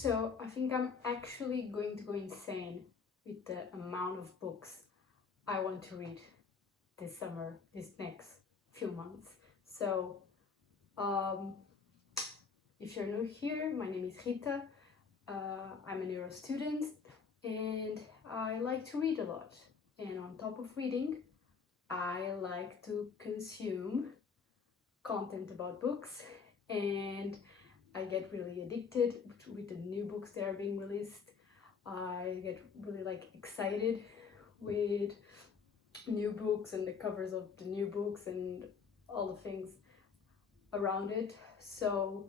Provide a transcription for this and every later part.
So I think I'm actually going to go insane with the amount of books I want to read this summer, this next few months. So if you're new here, my name is Rita. I'm a neuro student and I like to read a lot. And on top of reading, I like to consume content about books, and I get really addicted with the new books that are being released. I get really excited with new books and the covers of the new books and all the things around it. So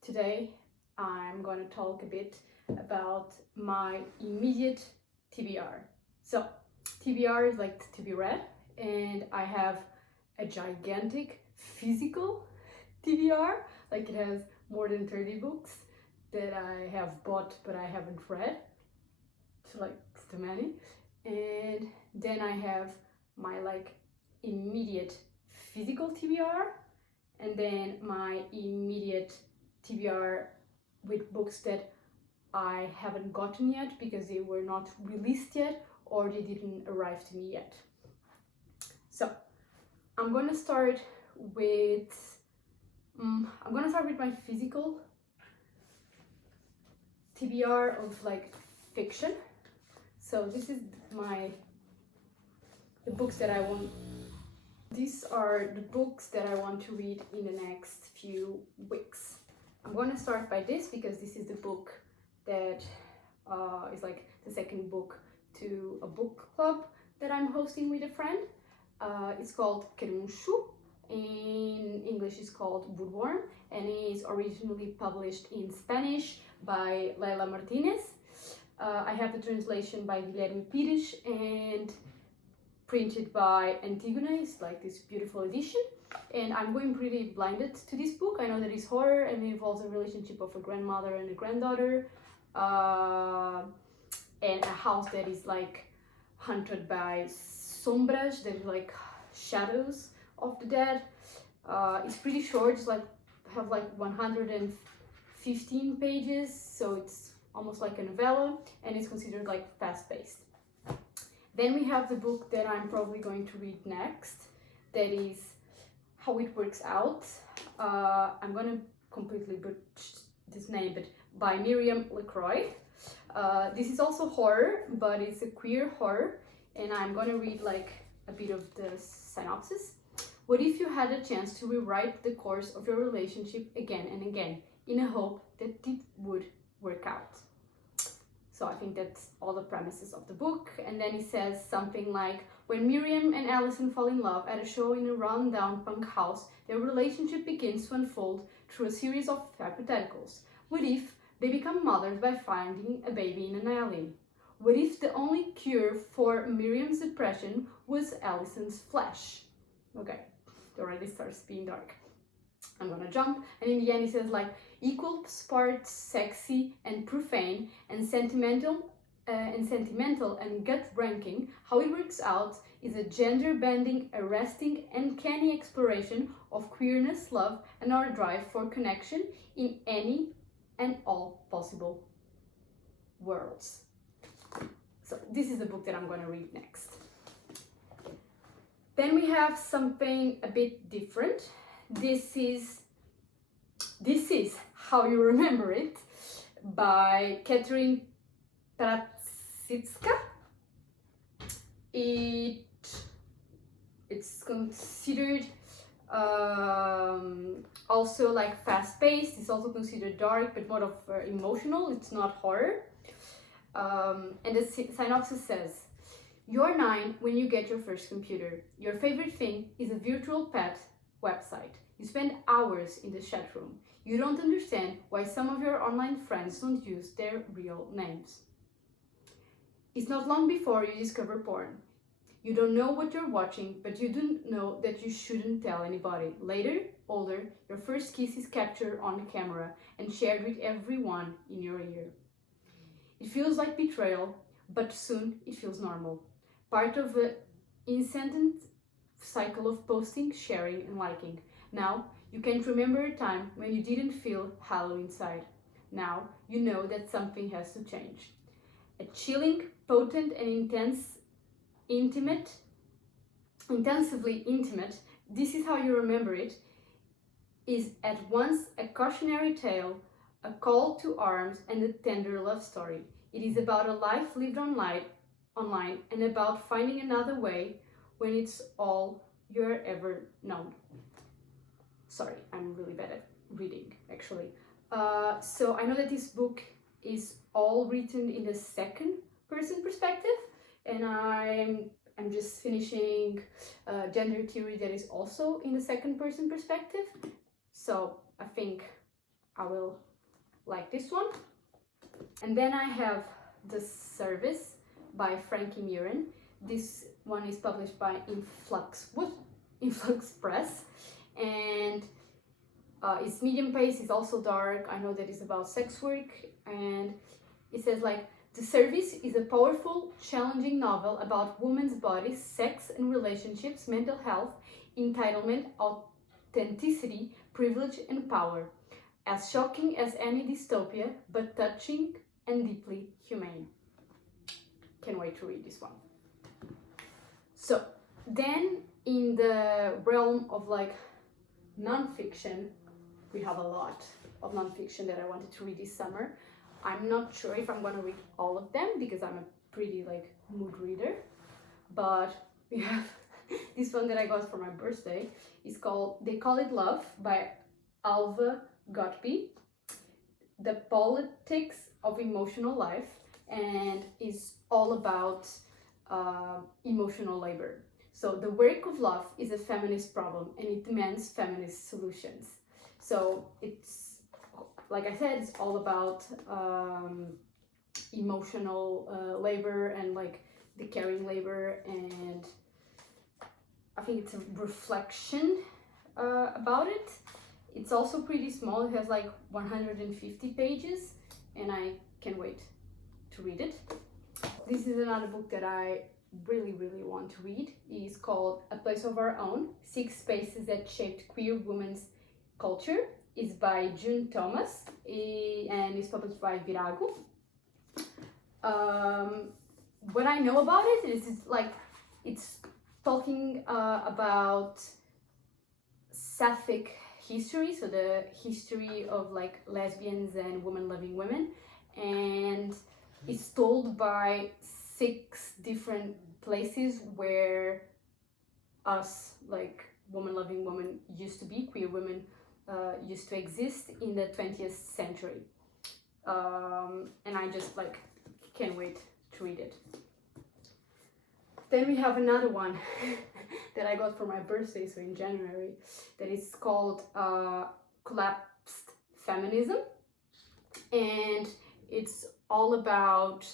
today I'm going to talk a bit about my immediate TBR. So TBR is like to be read, and I have a gigantic physical TBR, like it has more than 30 books that I have bought but I haven't read. So it's too many. And then I have my immediate physical TBR, and then my immediate TBR with books that I haven't gotten yet because they were not released yet or they didn't arrive to me yet. So I'm gonna start with my physical TBR of fiction. So this is the books that I want. These are the books that I want to read in the next few weeks. I'm going to start by this because this is the book that is the second book to a book club that I'm hosting with a friend. It's called Querunchu. In English it's called Woodworm, and it is originally published in Spanish by Leila Martinez. I have the translation by Guilherme Pires and printed by Antigone. It's this beautiful edition, and I'm going pretty blinded to this book. I know that it's horror and it involves a relationship of a grandmother and a granddaughter, and a house that is haunted by sombras, that are shadows of the dead. It's pretty short. It's have 115 pages, so it's almost like a novella, and it's considered fast-paced. Then we have the book that I'm probably going to read next, that is How It Works Out. I'm gonna completely butcher this name, but by Miriam LaCroix. This is also horror, but it's a queer horror, and I'm gonna read a bit of the synopsis. What if you had a chance to rewrite the course of your relationship again and again in a hope that it would work out? So I think that's all the premises of the book. And then he says something like, when Miriam and Allison fall in love at a show in a run-down punk house, their relationship begins to unfold through a series of hypotheticals. What if they become mothers by finding a baby in an alley? What if the only cure for Miriam's depression was Allison's flesh? Okay, it already starts being dark. I'm gonna jump, and in the end he says equal parts sexy and profane and sentimental and gut-wrenching. How It Works Out is a gender-bending, arresting and canny exploration of queerness, love and our drive for connection in any and all possible worlds. So this is the book that I'm gonna read next. Then we have something a bit different. This is How You Remember It by Catherine Pratsitska. It's considered also fast-paced. It's also considered dark, but more of emotional. It's not horror. And the synopsis says, you're 9 when you get your first computer. Your favorite thing is a virtual pet website. You spend hours in the chat room. You don't understand why some of your online friends don't use their real names. It's not long before you discover porn. You don't know what you're watching, but you do know that you shouldn't tell anybody. Later, older, your first kiss is captured on camera and shared with everyone in your ear. It feels like betrayal, but soon it feels normal. Part of the incessant cycle of posting, sharing and liking. Now, you can't remember a time when you didn't feel hollow inside. now, you know that something has to change. A chilling, potent, and intensively intimate, this is how you remember it, is at once a cautionary tale, a call to arms, and a tender love story. It is about a life lived online and about finding another way when it's all you're ever known. Sorry, I'm really bad at reading, actually. So I know that this book is all written in the second person perspective, and I'm just finishing gender theory that is also in the second person perspective. So I think I will like this one. And then I have The Service by Frankie Muren. This one is published by Influx Press, and it's medium pace, it's also dark. I know that it's about sex work, and it says like, The Service is a powerful, challenging novel about women's bodies, sex and relationships, mental health, entitlement, authenticity, privilege and power. As shocking as any dystopia, but touching and deeply humane. Can't wait to read this one. So then in the realm of like non-fiction, we have a lot of non-fiction that I wanted to read this summer. I'm not sure if I'm gonna read all of them because I'm a pretty like mood reader, but we have this one that I got for my birthday. It's called They Call It Love by Alva Gottby, The Politics of Emotional Life, and is all about emotional labor. So the work of love is a feminist problem and it demands feminist solutions. So it's, like I said, it's all about emotional labor and like the caring labor, and I think it's a reflection about it. It's also pretty small, it has like 150 pages, and I can't wait to read it. This is another book that I really want to read. It's called A Place of Our Own, 6 Spaces That Shaped Queer Women's Culture. It's by June Thomas and it's published by Virago. What I know about it is it's talking about sapphic history, so the history of like lesbians and woman-loving women, and it's told by 6 different places where us like woman-loving women used to be, queer women used to exist in the 20th century, and I just like can't wait to read it. Then we have another one that I got for my birthday, so in January, that is called Collapsed Feminism, and it's all about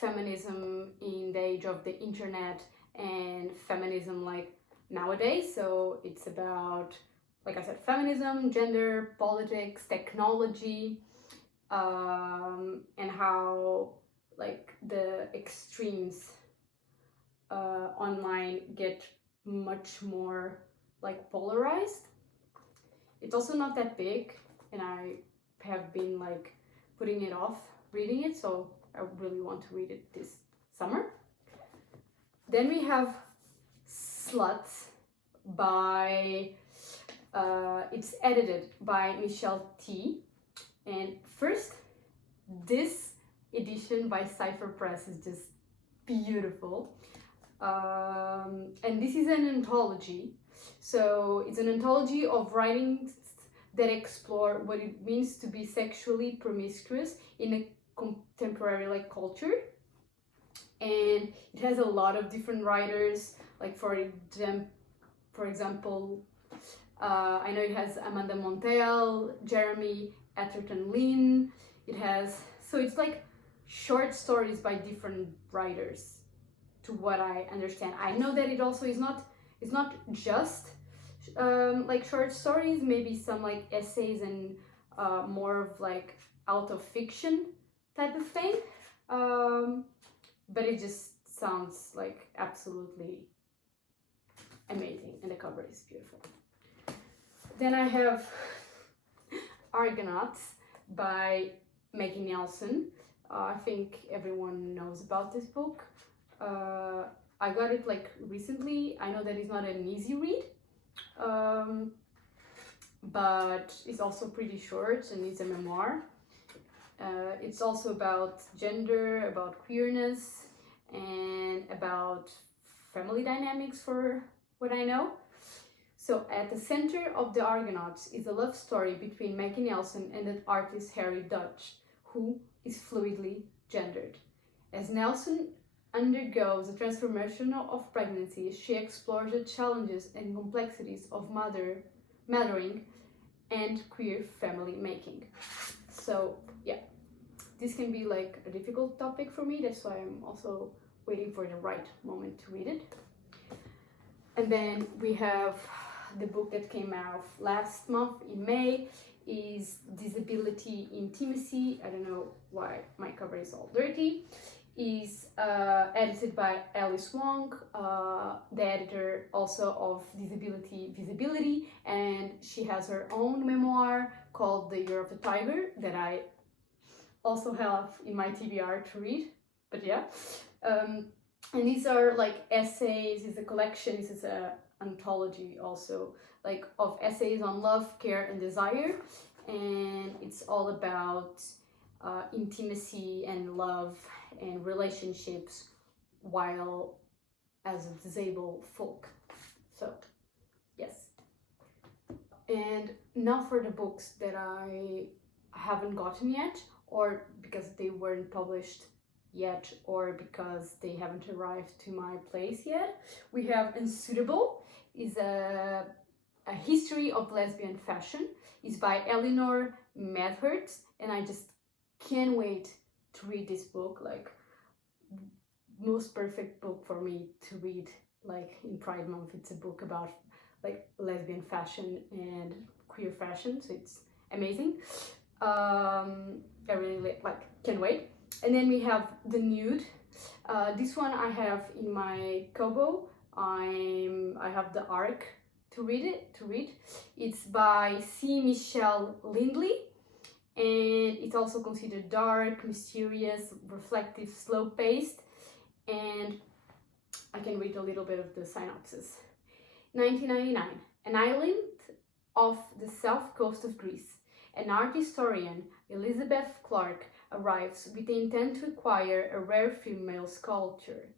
feminism in the age of the internet and feminism like nowadays. So it's about, like I said, feminism, gender, politics, technology, and how like the extremes online get much more like polarized. It's also not that big, and I have been like putting it off reading it, so I really want to read it this summer. Then we have Sluts by it's edited by Michelle T. And first, this edition by Cypher Press is just beautiful. And this is an anthology. So it's an anthology of writings that explore what it means to be sexually promiscuous in a contemporary like culture. And it has a lot of different writers, like for example, I know it has Amanda Montel, Jeremy Atherton Lynn. It has, so it's like short stories by different writers, to what I understand. I know that it also is not just like short stories, maybe some like essays and more of like out of fiction type of thing, but it just sounds like absolutely amazing, and the cover is beautiful. Then I have Argonauts by Maggie Nelson. I think everyone knows about this book. I got it like recently. I know that it's not an easy read, but it's also pretty short and it's a memoir. It's also about gender, about queerness, and about family dynamics, for what I know. So at the center of The Argonauts is a love story between Maggie Nelson and the artist Harry Dutch, who is fluidly gendered. As Nelson undergoes the transformation of pregnancy, she explores the challenges and complexities of mothering and queer family making. So yeah, this can be like a difficult topic for me. That's why I'm also waiting for the right moment to read it. And then we have the book that came out last month in May, is Disability Intimacy. I don't know why my cover is all dirty. Is edited by Alice Wong, the editor also of Disability Visibility, and she has her own memoir called The Year of the Tiger that I also have in my TBR to read. But yeah, and these are like essays. It's a collection. This is a anthology also, like of essays on love, care, and desire, and it's all about intimacy and love and relationships while as a disabled folk. So yes. And now for the books that I haven't gotten yet, or because they weren't published yet, or because they haven't arrived to my place yet. We have Unsuitable, is a history of lesbian fashion. It's by Eleanor Medhurst, and I just can't wait to read this book. Like, most perfect book for me to read like in Pride Month. It's a book about like lesbian fashion and queer fashion, so it's amazing. I really like, can't wait. And then we have The Nude. This one I have in my Kobo. I have the ARC to read. It's by C. Michelle Lindley, and it's also considered dark, mysterious, reflective, slow-paced, and I can read a little bit of the synopsis. 1999, an island off the south coast of Greece. An art historian, Elizabeth Clark, arrives with the intent to acquire a rare female sculpture.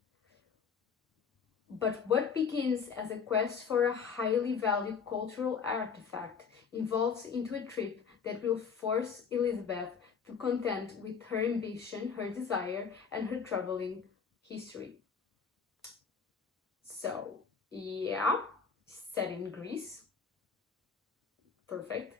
But what begins as a quest for a highly valued cultural artifact evolves into a trip that will force Elizabeth to contend with her ambition, her desire, and her troubling history. So, yeah, set in Greece. Perfect.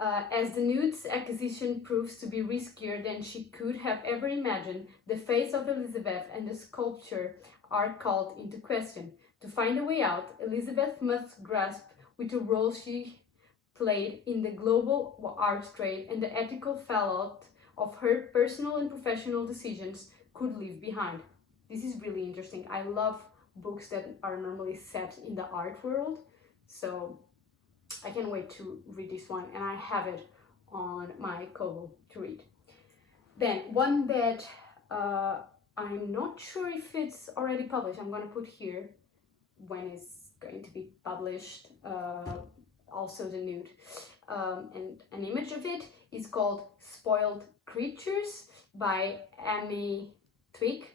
As the nude's acquisition proves to be riskier than she could have ever imagined, the fates of Elizabeth and the sculpture are called into question. To find a way out, Elizabeth must grasp with the role she played in the global art trade and the ethical fallout of her personal and professional decisions could leave behind. This is really interesting. I love books that are normally set in the art world, so I can't wait to read this one, and I have it on my Kobo to read. Then one that I'm not sure if it's already published. I'm going to put here when it's going to be published, also The Nude. And an image of it is called Spoiled Creatures by Amy Twig.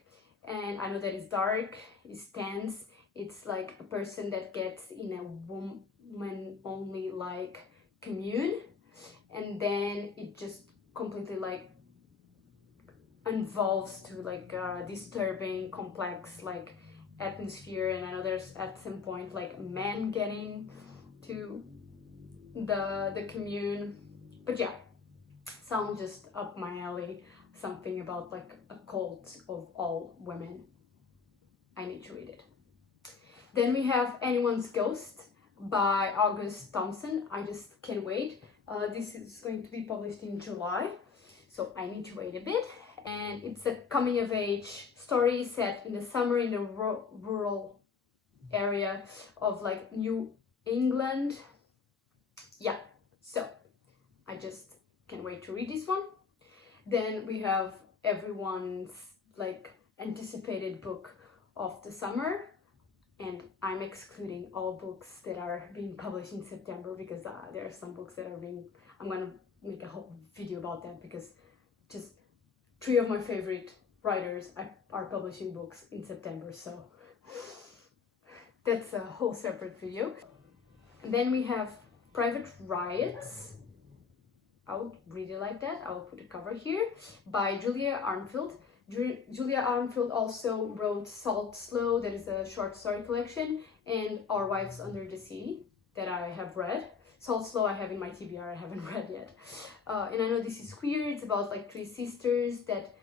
And I know that it's dark, it's tense, it's like a person that gets in a woman only like commune, and then it just completely like involves to like a disturbing, complex like atmosphere. And I know there's at some point like men getting to the commune, but yeah, sounds just up my alley. Something about like a cult of all women. I need to read it. Then we have Anyone's Ghost by August Thompson. I just can't wait. This is going to be published in July, so I need to wait a bit. And it's a coming of age story set in the summer in the rural area of like New England. Yeah, so I just can't wait to read this one. Then we have everyone's like anticipated book of the summer, and I'm excluding all books that are being published in September because there are some books that are being, I'm gonna make a whole video about that because just 3 of my favorite writers are publishing books in September, so that's a whole separate video. And then we have Private Riots. I would really like that. I will put a cover here, by Julia Armfield. Julia Armfield also wrote Salt Slow, that is a short story collection, and Our Wives Under the Sea, that I have read. Salt Slow I have in my TBR, I haven't read yet. And I know this is queer. It's about like 3 sisters that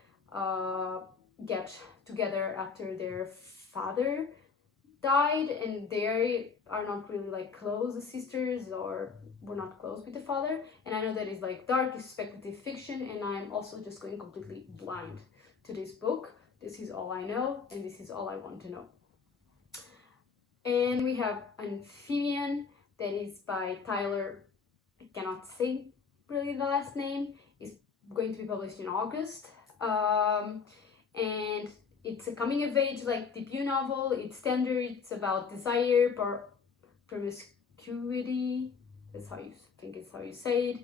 get together after their father died, and they are not really like close as sisters, or were not close with the father. And I know that is like dark, it's speculative fiction, and I'm also just going completely blind to this book. This is all I know, and this is all I want to know. And we have Amphibian, that is by Tyler, I cannot say really the last name. It's going to be published in August. And it's a coming of age like debut novel. It's tender, it's about desire, promiscuity, that's how you think it's how you say it,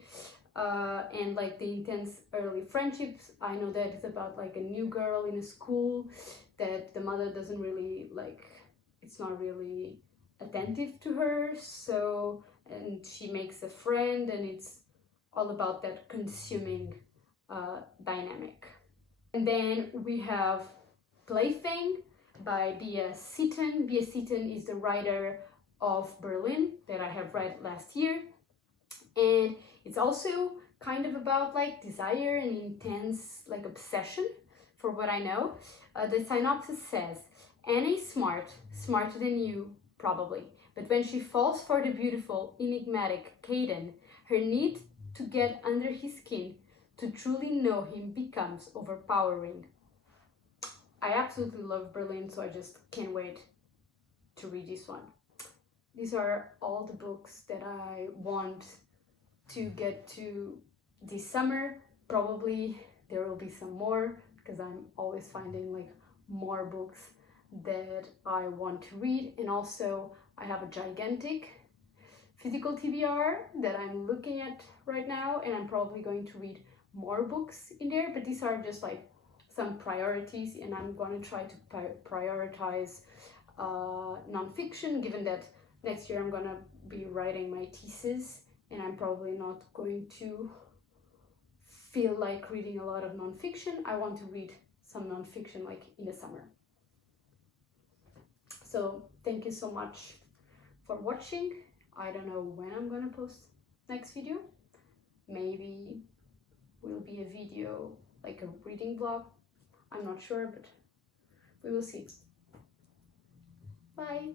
and like the intense early friendships. I know that it's about like a new girl in a school that the mother doesn't really like, it's not really attentive to her, so, and she makes a friend, and it's all about that consuming dynamic. And then we have Plaything by Bia Seaton. Bia Seaton is the writer of Berlin that I have read last year, and it's also kind of about like desire and intense like obsession, for what I know. The synopsis says, Anna is smart, smarter than you probably, but when she falls for the beautiful, enigmatic Caden, her need to get under his skin, to truly know him, becomes overpowering. I absolutely love Berlin, so I just can't wait to read this one. These are all the books that I want to get to this summer. Probably there will be some more, because I'm always finding like more books that I want to read. And also I have a gigantic physical TBR that I'm looking at right now, and I'm probably going to read more books in there, but these are just like some priorities, and I'm going to try to prioritize nonfiction, given that next year I'm going to be writing my thesis, and I'm probably not going to feel like reading a lot of nonfiction. I want to read some nonfiction like in the summer. So thank you so much for watching. I don't know when I'm going to post next video. Maybe will be a video like a reading vlog. I'm not sure, but we will see. Bye.